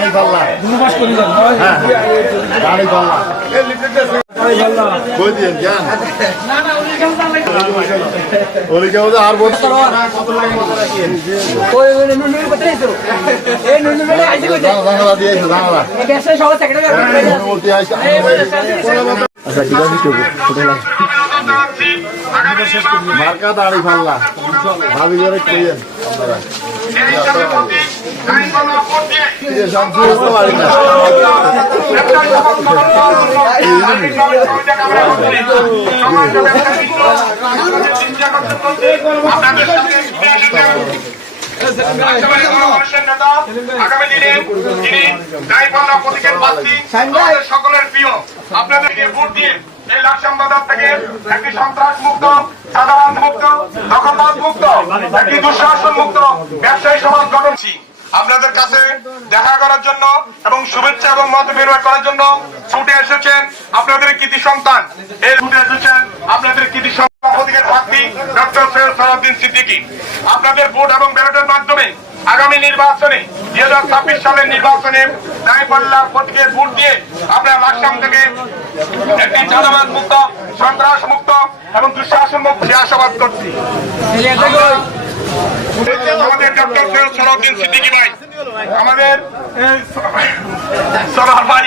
দাড়ি পাল্লা হ্যাঁ দাড়ি পাল্লা কই দিন জান ওলি কেউ আর বল ওই নুনুর কোথায় আইছো এই নুনুর বেলা আইছে কই বাংলা দিয়েছে বাংলা এই ব্যবসা সব সেক্রেটারি বলতে আইছে আচ্ছা ঠিক আছে ছোট লাগে মার্কা দাড়ি পাল্লা ভাবি করে কইেন আপনারা আগামী দিনে যিনি দায়িত্ববান প্রতীকের প্রার্থী সকলের প্রিয় আপনাদেরকে ভোট দিয়ে এই লাকসাম বাজার থেকে একটি সন্ত্রাস মুক্ত সাধারণ মুক্ত দখলবাদ মুক্ত একটি দুঃশাসন মুক্ত ব্যবসায়ী সমাজ গঠন আপনাদের কাছে দেখা করার জন্য এবং শুভেচ্ছা এবং মত বিনিময় করার জন্য ছুটে এসেছেন আপনাদের কৃতি সন্তান এই ছুটে এসেছেন আপনাদের কৃতি সন্তান প্রতীকের প্রার্থী ডক্টর সৈয়দ সালাউদ্দিন সিদ্দিকী আপনাদের ভোট এবং ব্যালটের মাধ্যমে আগামী নির্বাচনে 2026 সালের নির্বাচনে দাঁড়িপাল্লার প্রতীকের ভোট দিয়ে আমরা লাকসাম থেকে একটি চাঁদাবাজ মুক্ত সন্ত্রাস মুক্ত এবং দুঃশাসন মুক্ত আশাবাদ করছি। আমাদের ডক্টর সৈয়দ সালাউদ্দিন সিদ্দিকী ভাই আমাদের সরার ভাই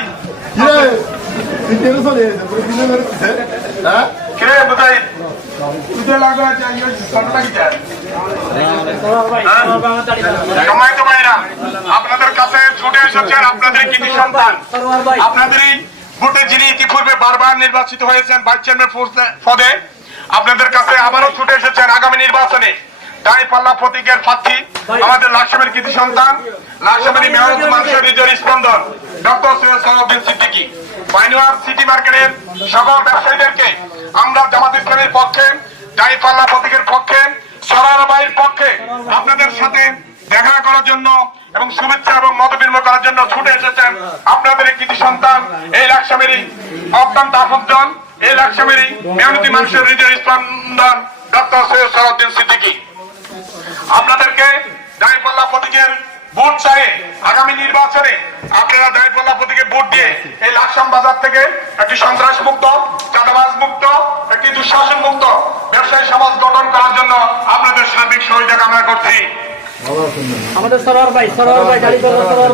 আপনাদের কাছে ছুটে এসেছেন আপনাদের কৃতি সন্তান আপনাদেরই ভোটে যিনি ইতিপূর্বে বারবার নির্বাচিত হয়েছেন ভাইস চেয়ারম্যান পদে আপনাদের কাছে আবারও ছুটে এসেছেন আগামী নির্বাচনে দাঁড়িপাল্লা প্রতীকের প্রার্থী আমাদের লাকসামের কৃতি সন্তান লাকসামের মেয়র মানুষের হৃদয়ের স্পন্দন ডক্টর সৈয়দ সালাউদ্দিন সিদ্দিকী বাইনুয়ার সিটি মার্কেটের সকল ব্যবসায়ীদেরকে আমরা জামাত ইসলামের পক্ষে দাঁড়িপাল্লা প্রতীকের পক্ষে সরারবাইয়ের পক্ষে আপনাদের সাথে দেখা করার জন্য এবং শুভেচ্ছা এবং মত বিনিময় করার জন্য ছুটে এসেছেন আপনাদের কৃতি সন্তান এই লাকসামেরই অত্যন্ত আপনজন এই লাকসামেরই মেহনতি মানুষের হৃদয়ের স্পন্দন ডক্টর সৈয়দ সালাউদ্দিন সিদ্দিকী আপনাদেরকে দাঁড়িপাল্লা প্রতীকের ভোট চাই আগামী নির্বাচনে আপনারা দাঁড়িপাল্লা প্রতীকে ভোট দিয়ে এই লাকসাম বাজার থেকে একটি সন্ত্রাস মুক্ত চাঁদাবাজ মুক্ত একটি দুঃশাসন মুক্ত ব্যবসায়ী সমাজ গঠন করার জন্য আপনাদের সার্বিক সহযোগিতা কামনা করছি। আমাদের সরোয়ার ভাই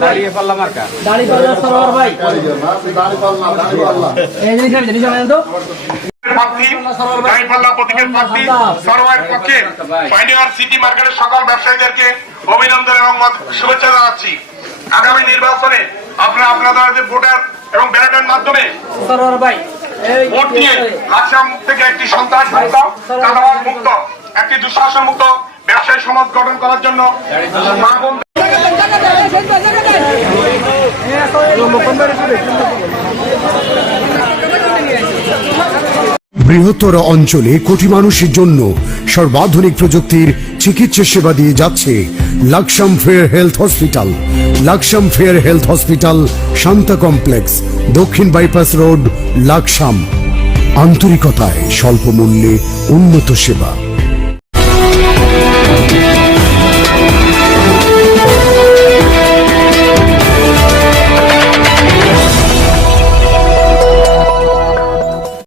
দাঁড়িপাল্লা মার্কা দাঁড়িপাল্লা সরোয়ার ভাই এই জিনিস জানেন তো দাঁড়িপাল্লা প্রতীকের প্রার্থী সরোয়ারের পক্ষে বাইনুয়ার সিটি মার্কেটের সকল ব্যবসায়ীদেরকে অভিনন্দন এবং শুভেচ্ছা জানাচ্ছি। আগামী নির্বাচনে আপনারা আপনাদের ভোটার এবং ব্যালটের মাধ্যমে সরোয়ার ভাই ভোট দিয়ে লাকসাম থেকে একটি সন্ত্রাস মুক্ত চাঁদাবাজ মুক্ত একটি দুঃশাসন মুক্ত ব্যবসায়ী সমাজ গঠন করার জন্য বৃহত্তর অঞ্চলে কোটি মানুষের জন্য সর্বাধুনিক প্রযুক্তির চিকিৎসা সেবা দিয়ে যাচ্ছে Laksam fair health hospital. Laksam fair health hospital, Shanta complex, দক্ষিণ বাইপাস রোড, লাকসাম। আন্তরিকতায় স্বল্প মূল্যে উন্নত সেবা।